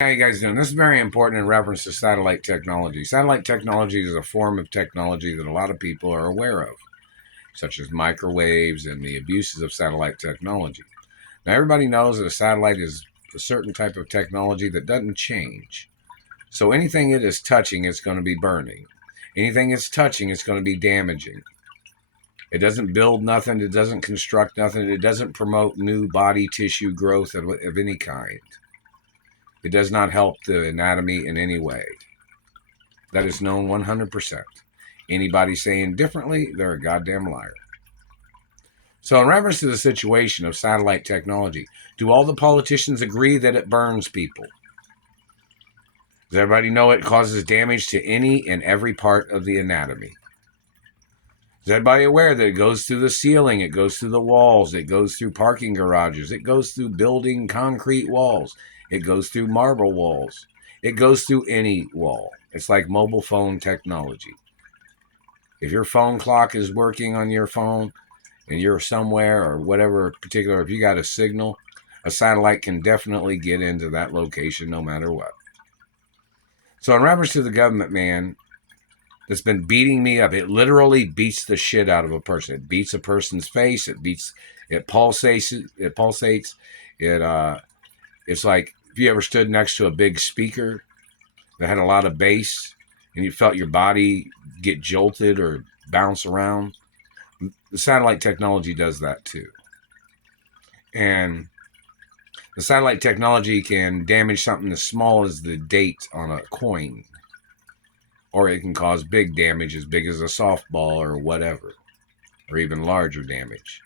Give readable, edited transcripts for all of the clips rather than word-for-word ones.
How you guys doing? This is very important in reference to satellite technology. Satellite technology is a form of technology that a lot of people are aware of, such as microwaves and the abuses of satellite technology. Now, everybody knows that a satellite is a certain type of technology that doesn't change. So anything it is touching, it's going to be burning. Anything it's touching, it's going to be damaging. It doesn't build nothing. It doesn't construct nothing. It doesn't promote new body tissue growth of any kind. It does not help the anatomy in any way. That is known 100%. Anybody saying differently, they're a goddamn liar. So, in reference to the situation of satellite technology, do all the politicians agree that it burns people? Does everybody know it causes damage to any and every part of the anatomy? Is everybody aware that it goes through the ceiling, it goes through the walls, it goes through parking garages, it goes through building concrete walls, it goes through marble walls, it goes through any wall. It's like mobile phone technology. If your phone clock is working on your phone and you're somewhere or whatever particular, if you got a signal, a satellite can definitely get into that location no matter what. So in reference to the government man that's been beating me up, it literally beats the shit out of a person. It beats a person's face. It pulsates. It's like if you ever stood next to a big speaker that had a lot of bass and you felt your body get jolted or bounce around. The satellite technology does that too. And the satellite technology can damage something as small as the date on a coin, or it can cause big damage as big as a softball or whatever, or even larger damage.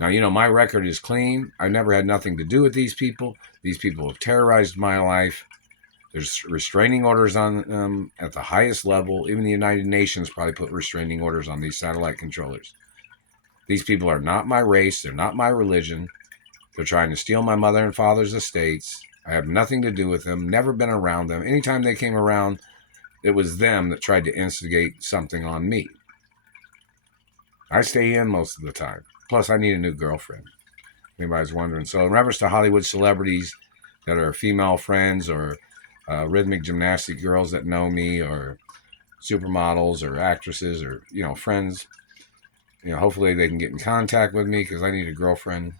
Now, my record is clean. I've never had nothing to do with these people. These people have terrorized my life. There's restraining orders on them at the highest level. Even the United Nations probably put restraining orders on these satellite controllers. These people are not my race. They're not my religion. They're trying to steal my mother and father's estates. I have nothing to do with them, never been around them. Anytime they came around, it was them that tried to instigate something on me. I stay in most of the time. Plus, I need a new girlfriend. Anybody's wondering. So in reference to Hollywood celebrities that are female friends or rhythmic gymnastic girls that know me or supermodels or actresses or, friends, hopefully they can get in contact with me because I need a girlfriend.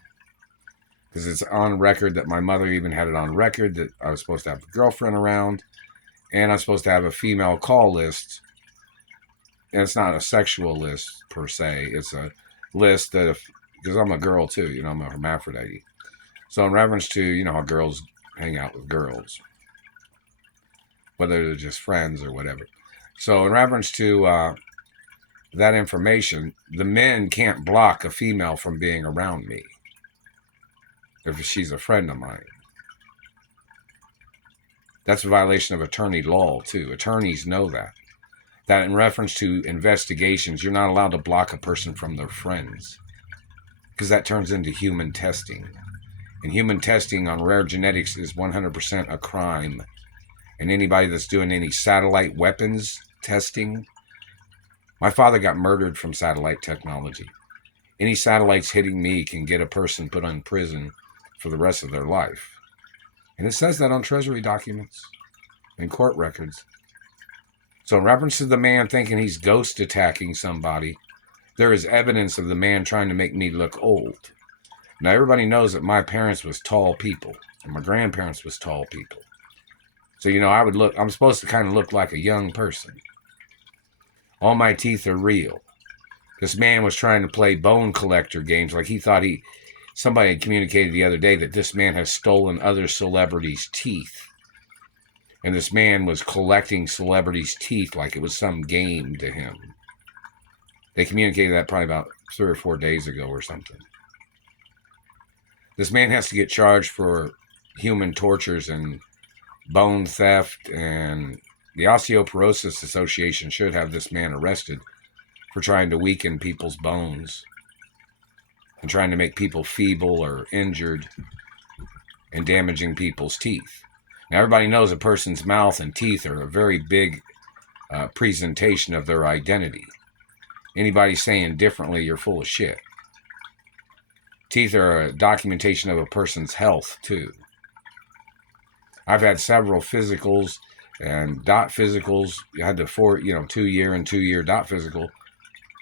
Because it's on record that my mother even had it on record that I was supposed to have a girlfriend around, and I'm supposed to have a female call list. And it's not a sexual list per se. It's a list that because I'm a girl too, I'm a hermaphrodite. So in reference to, how girls hang out with girls, whether they're just friends or whatever. So in reference to that information, the men can't block a female from being around me if she's a friend of mine. That's a violation of attorney law, too. Attorneys know that. That in reference to investigations, you're not allowed to block a person from their friends because that turns into human testing. And human testing on rare genetics is 100% a crime. And anybody that's doing any satellite weapons testing, my father got murdered from satellite technology. Any satellites hitting me can get a person put in prison for the rest of their life. And it says that on Treasury documents and court records. So in reference to the man thinking he's ghost attacking somebody, there is evidence of the man trying to make me look old. Now everybody knows that my parents was tall people and my grandparents was tall people. So, I'm supposed to kind of look like a young person. All my teeth are real. This man was trying to play bone collector games like he thought somebody had communicated the other day that this man has stolen other celebrities' teeth. And this man was collecting celebrities' teeth like it was some game to him. They communicated that probably about 3 or 4 days ago or something. This man has to get charged for human tortures and bone theft, and the Osteoporosis Association should have this man arrested for trying to weaken people's bones and trying to make people feeble or injured and damaging people's teeth. Now, everybody knows a person's mouth and teeth are a very big presentation of their identity. Anybody saying differently, you're full of shit. Teeth are a documentation of a person's health, too. I've had several physicals and dot physicals. You had the 2-year and 2-year dot physical,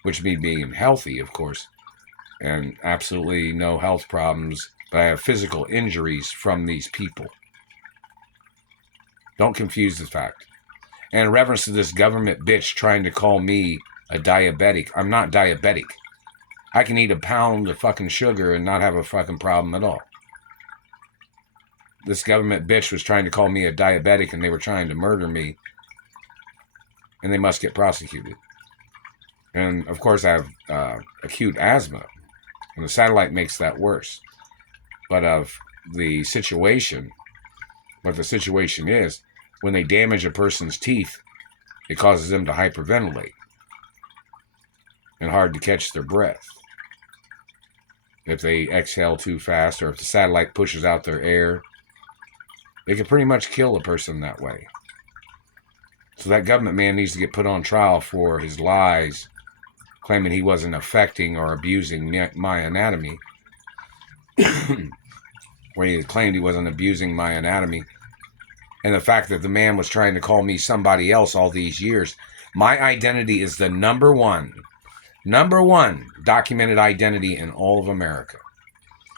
which me being healthy, of course, and absolutely no health problems. But I have physical injuries from these people. Don't confuse the fact. And in reference to this government bitch trying to call me a diabetic, I'm not diabetic. I can eat a pound of fucking sugar and not have a fucking problem at all. This government bitch was trying to call me a diabetic and they were trying to murder me. And they must get prosecuted. And of course I have acute asthma. And the satellite makes that worse. But of the situation, what the situation is, when they damage a person's teeth, it causes them to hyperventilate and hard to catch their breath. If they exhale too fast or if the satellite pushes out their air, it can pretty much kill a person that way. So that government man needs to get put on trial for his lies, claiming he wasn't affecting or abusing my anatomy. Where he claimed he wasn't abusing my anatomy. And the fact that the man was trying to call me somebody else all these years. My identity is the number one documented identity in all of America.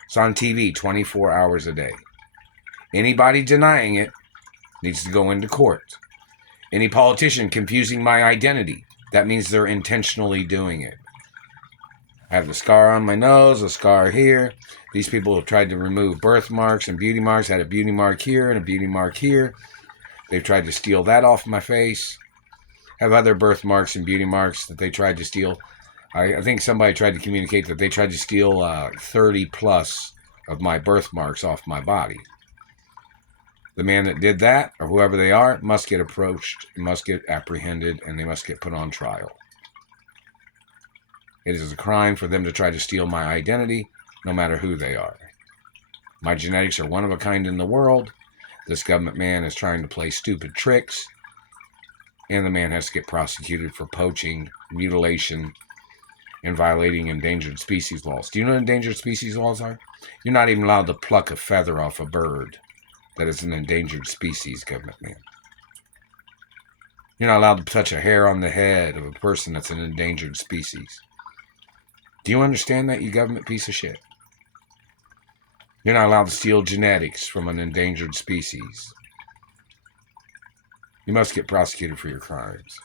It's on TV 24 hours a day. Anybody denying it needs to go into court. Any politician confusing my identity, that means they're intentionally doing it. I have the scar on my nose, a scar here. These people have tried to remove birthmarks and beauty marks. I had a beauty mark here and a beauty mark here. They've tried to steal that off my face. I have other birthmarks and beauty marks that they tried to steal. I think somebody tried to communicate that they tried to steal 30 plus of my birthmarks off my body. The man that did that, or whoever they are, must get approached, must get apprehended, and they must get put on trial. It is a crime for them to try to steal my identity, no matter who they are. My genetics are one of a kind in the world. This government man is trying to play stupid tricks, and the man has to get prosecuted for poaching, mutilation, and violating endangered species laws. Do you know what endangered species laws are? You're not even allowed to pluck a feather off a bird that is an endangered species, government man. You're not allowed to touch a hair on the head of a person that's an endangered species. Do you understand that, you government piece of shit? You're not allowed to steal genetics from an endangered species. You must get prosecuted for your crimes.